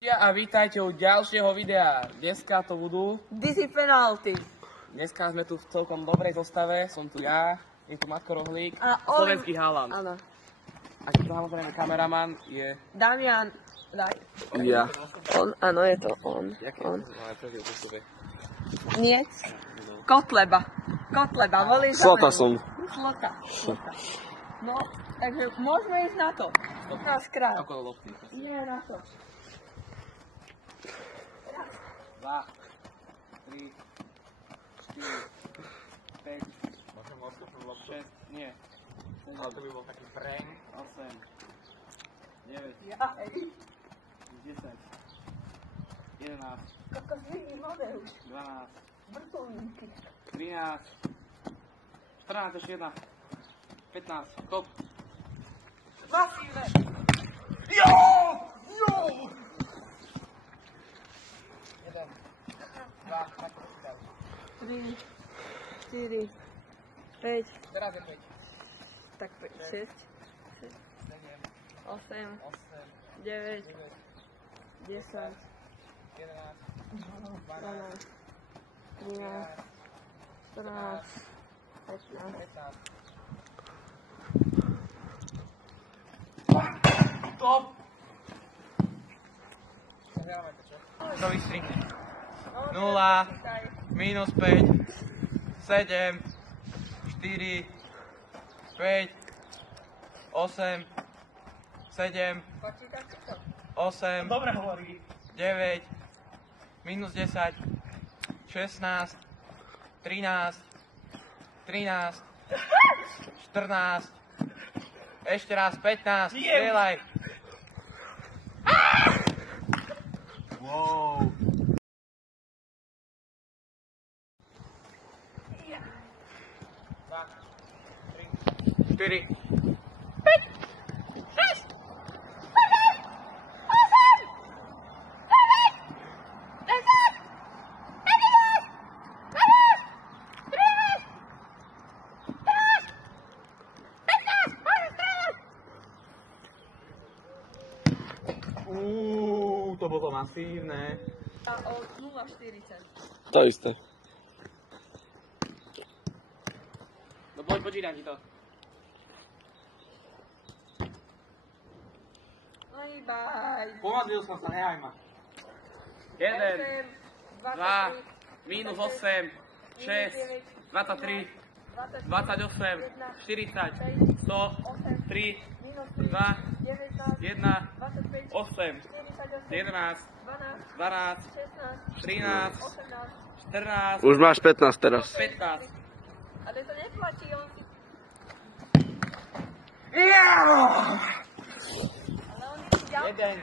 A vítajte u ďalšieho videa. Dneska to budú Dizzy penalty. Dneska sme tu v celkom dobrej zostave. Som tu ja, je tu Matko Rohlík, slovenský Haaland. Áno. A samozrejme kameraman je Damian. Daj. ja. On, áno, je to on. On. Nie. No. Kotleba. Kotleba, volíš Slota som. Slota. No, takže môžeme ísť na to. 15 krát. Okolo lopty. Nie na to. 2, 3, 4, 5, 6, nie. Ale to by bol taký prank. 8, 9, 10, 11, Kako zvýši model. 12, Vrtulníky. 13, 14, ešte jedna, 15, kop. Masívne. Jo! 1, 2, 3, 4, 5. teraz je 5. Tak 6, 8, 9, 10, 11, 12, 13, 14, 15. 15. Top! To vystrihne. 0, minus 5, 7, 4, 5, 8, 7, 8, 9, minus 10, 16, 13, 13, 14, ešte raz 15, strieľaj. Wow. 4, to bolo masívne. A o 0,40. To isté. No poď, počítam ti to. No baj. Pomodlil som sa, nehaj ma. 1, 2, minus 8, 6, 23, 28, 40, 100, 3, 2, 1, 8, 11, 12, 13, 14, Už máš 15 teraz. 15. Ale to neplatí, on si... Ale on je ďalší.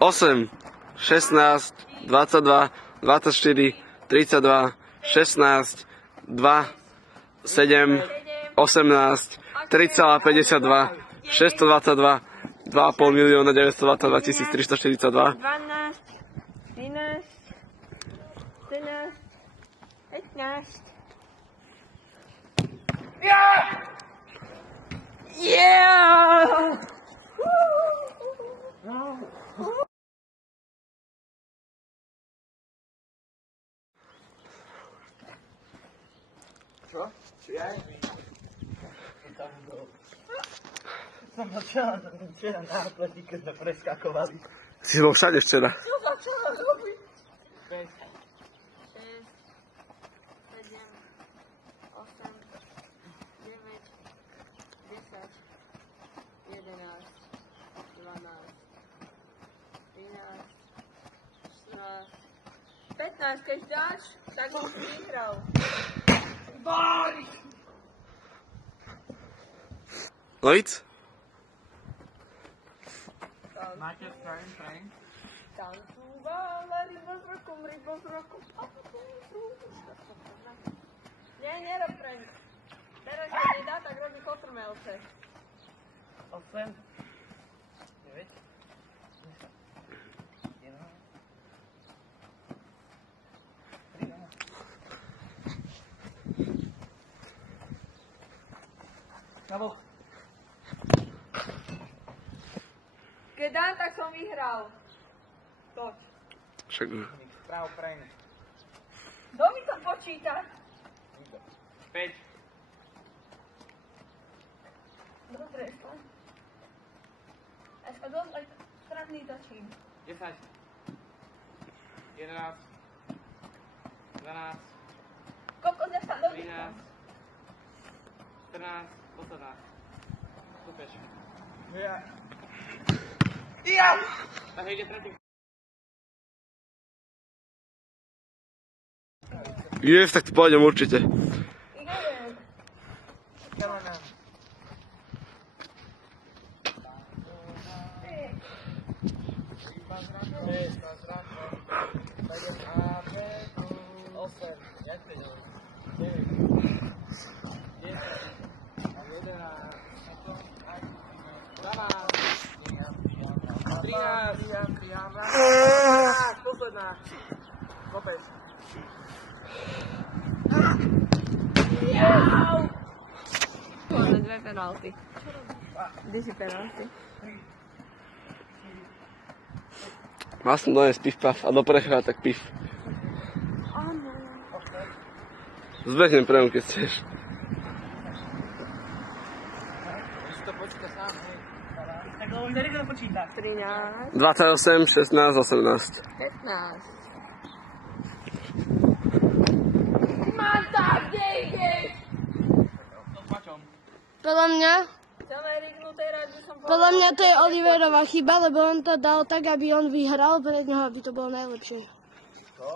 8, 16, 22, 24, 32, 16, 2, 7, 18, 3,52, 622, 2,5 milióna 922 342. 12, 13, 14, 15. Yeah! Čo? Či aj? Som začala včera na atleti, keď sme preskakovali. Si bol všade včera. Čo začala robiť? 5, 6, 7, 8, 9, 10, 11, 12, 13, 14, 15. Keď dáš, tak ho vyhral. Loic? máte prank? Tancúvala ryba s rokom. Nie, nerob prank. Teraz, keď nedá, tak robí kotrmelce. 8, 9, 10, 11, 12. Keď dám, tak som vyhral. toč. Však... Správ preň. Kto mi to počíta? 5. Dobre, slaj. A sa dosť aj správny točím. 10. 11. 12. Koľko sa dočítam? 13. 14. Posledná. Súpeš. Ja! Tak ide tretí. Yes, tak to pôjdem určite. Idem. Posledná. Kopeš. Máme dve penalty. Kde si penalty? Mal som doniesť pif paf a do prechra tak pif. Áno. Zbehnem pre keď chceš. Si to počíta sám, hej. Tak on vtedy to počíta. 13. 28, 16, 18. 15. Marta, kde ideš? To s mačom. Podľa mňa, Chceme rýchnuté, rád by som podľa mňa to je Oliverová chyba, lebo on to dal tak, aby on vyhral pred neho, aby to bolo najlepšie. Čo?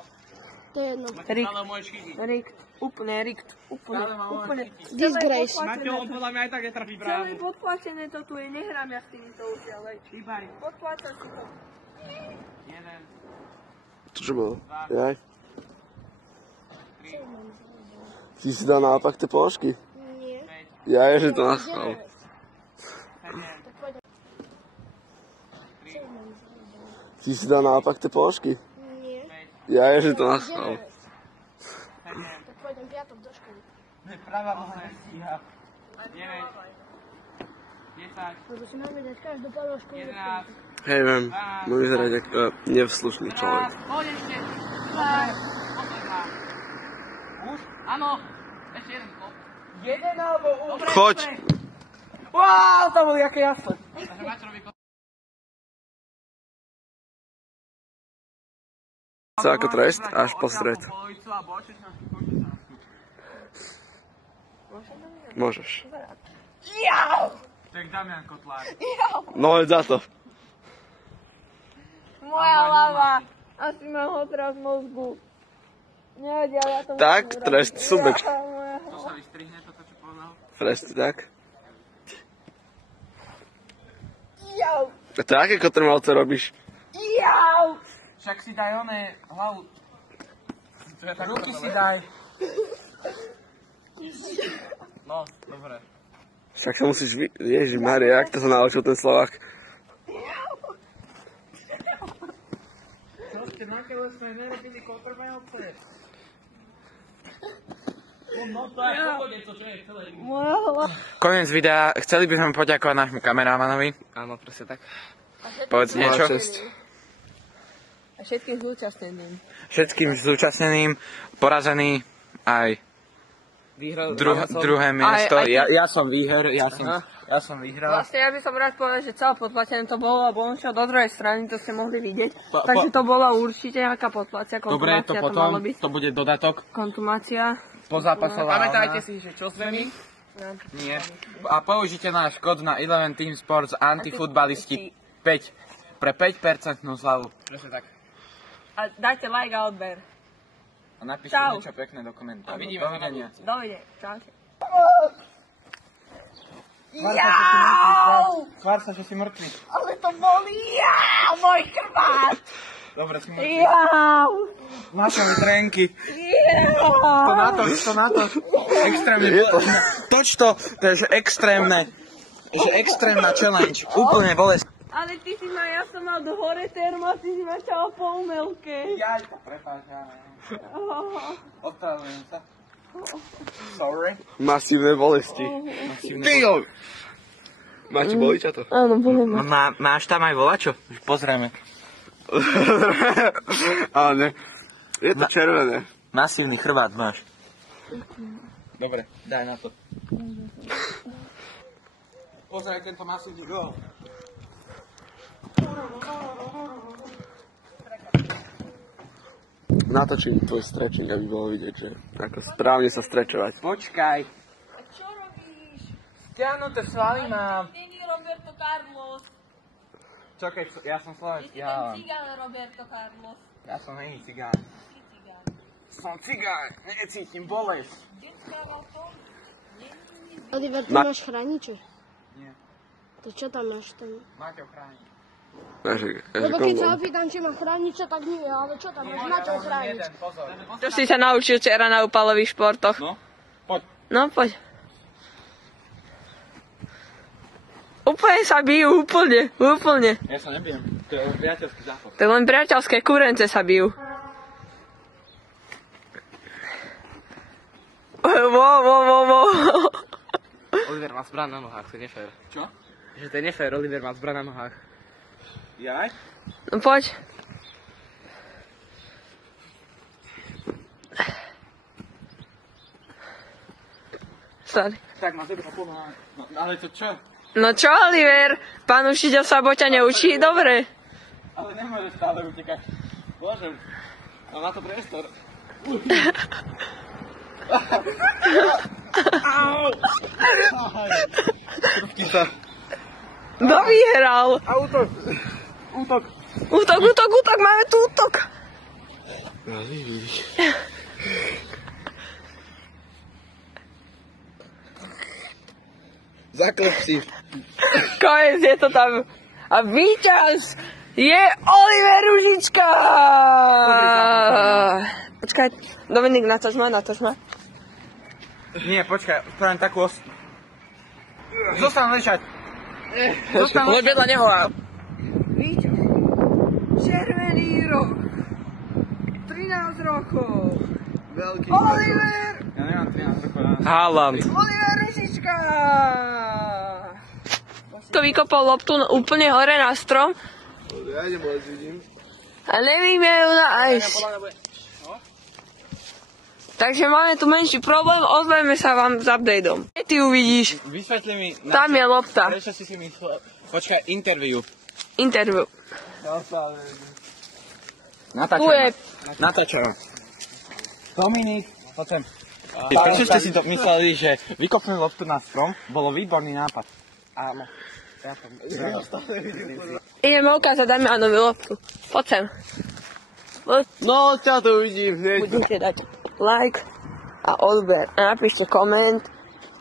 To je jedno. Rick. Stále môžeš chytiť. Rikt, úplne rikt, úplne. Disgrace. Maťo, on podľa mňa aj tak netrafí Celé brávu. podplatené to tu je, nehrám ja s týmito už ďalej. Chýbaj. Podpláca si to. 1. To čo bolo? Jaj. 3. Ty si dal naopak tie položky? Nie. Ja je, že to nachal. 7. Ty si dal naopak tie položky? Nie. Ja je, že to nachal. 7. Tak pôjdem piatok do školy. Práva mohla stíha. 9. 10. Lebo si máme dať každú položku. 11. Hej, viem, môj vyzerať jak nevslušný človek. Poď ešte. Posledná. Už? Áno. Ešte jeden kop. Jeden alebo už? Dobre, Choď. dobre. Wow, to boli aké jasné. Takže Maťo robí kop. Co ako trest, až po stred. Môžeš. Tak Damian Kotlár. No veď za to. Moja hlava. Asi mám otraz mozgu. Nevedia, ja to Tak, musím trest, urobiť. subek. Moja To hlava. sa vystrihne, toto čo povedal. Trest, tak? Jau, A to aké kotrmelce robíš? jau. Však si daj oné hlavu. Ruky si daj. No, dobre. Však sa musíš Ježišmaria, jak to sa naučil ten Slovák? Čo ste na telesnej nerobili kotrmelce? No to je pohodne, to čo je celé. Moja hlava. Koniec videa. Chceli by sme poďakovať nášmu kameramanovi. Áno, presne tak. Povedz niečo. A všetkým zúčastneným. Všetkým zúčastneným, porazený aj druhé miesto. Ja som výher, ja som vyhral. Vlastne ja by som rád povedal, že celé podplatené to bolo, lebo on šiel do druhej strany, to ste mohli vidieť. Takže to bola určite nejaká podplatia, Dobre, kontumácia to to malo potom, byť. to bude dodatok. Kontumácia. Pozápasová Pamätajte ona. si, že čo s vami? Nie. A použite náš kód na 11 Team Sports antifutbalisti 5 pre 5% zľavu. Presne tak. A dajte like a odber. A napíšte Čau. niečo pekné do komentárov. A vidíme sa na Dovidenia. Dovidenia. Čaute. Tvár sa, že si mŕtvy. Ale to boli môj chrbát. Dobre, si mŕtvy. Máš mi trenky. To natoč. Extrémne. Toč to, to je že extrémne. Že extrémna challenge. Úplne bolesť. Ale ty si ma, ja som mal do hore terma, ty si ma čala po umelke. Ja to prepáč, ja neviem. Odpravujem sa. Sorry. Masívne bolesti. Tyjo! Máte, bolí ťa to? Áno, bolo ma. Máš tam aj volačo? Pozrieme. Ale ne. Je to červené. Masívny chrbát máš. Dobre, daj na to. Pozeraj tento masívny gól. Natočím tvoj stretching, aby bolo vidieť, že ako správne sa strečovať. Počkaj. Čo robíš? Stiahnuté svaly mám. Není Roberto Carlos. Čo keď ja som slovenský, ja. cigán Roberto Carlos. Ja som není cigán. Som cigán, necítim bolesť. Oliver, ty Ma- máš chrániče? Nie. To čo tam máš tam? Máte ochrániť. Lebo keď sa opýtam, či má chrániče, tak nie, ale čo tam máš? Na čo chránič? Pozor. Čo si sa naučil včera na upalových športoch? No, poď. No, poď. Úplne sa bijú, úplne. Ja sa nebijem. To je len priateľský zápas. To je len priateľské kurence sa bijú. Wo. Oliver má zbran na nohách, to je nefér. Čo? Že to je nefér, Oliver má zbran na nohách. Jaj? No poď. Stali. Tak ma tebe pomáha. No, ale to čo? No čo, Oliver? Pán učiteľ sa ťa neučí? Dobre. Ale nemôžeš stále utekať. Bože, mám na to priestor. Au! Trpky sa. Kto vyhral? Útok! Útok, máme tu útok. Zaklep si. Konec je to tam. A víťaz je Oliver Ružička. Počkaj, Dominik, natoč ma. Nie, počkaj, spravím takú os... Zostaň ležať. Poď vedľa neho a... Víťaz. Červený roh. 13 rokov. Veľký. Oliver! Ja nemám 13 rokov. Haaland. Oliver Ružička. To vykopol loptu úplne hore na strom Ja idem, ale vidím. a nevieme ju nájsť. Takže máme tu menší problém, ozveme sa vám s updateom. Kde ty uvidíš? Vysvetli mi... Tam je lopta. Prečo si si myslel... Počkaj, interview. Interview. Natáčam. Dominik, poď sem. Prečo ste si to mysleli, že vykopnúť loptu na strom bolo výborný nápad? Áno. Ideme ukázať Damianovi loptu. Poď sem. No, ťa to uvidím hneď. Budete dať like a odber. A napíšte koment,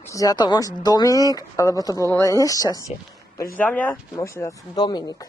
či za to môže Dominik, alebo to bolo len nešťastie. Pretože za mňa môžete dať Dominik.